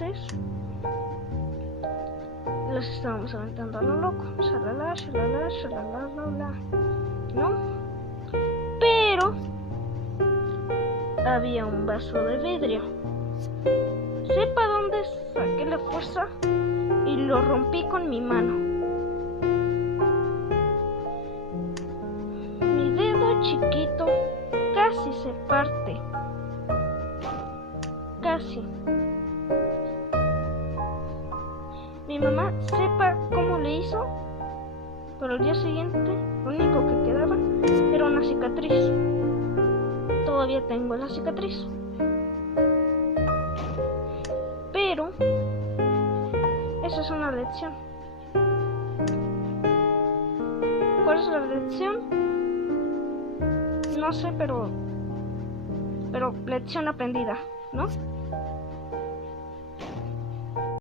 Entonces los estábamos aventando a lo loco, shalala, shalala, shalala, shalala, ¿no? Pero había un vaso de vidrio. Sepa dónde saqué la fuerza y lo rompí con mi mano. Mi dedo chiquito casi se parte. Casi. Mi mamá sepa cómo le hizo, pero al día siguiente lo único que quedaba era una cicatriz. Todavía tengo la cicatriz. Pero esa es una lección. ¿Cuál es la lección? No sé, pero lección aprendida, ¿no?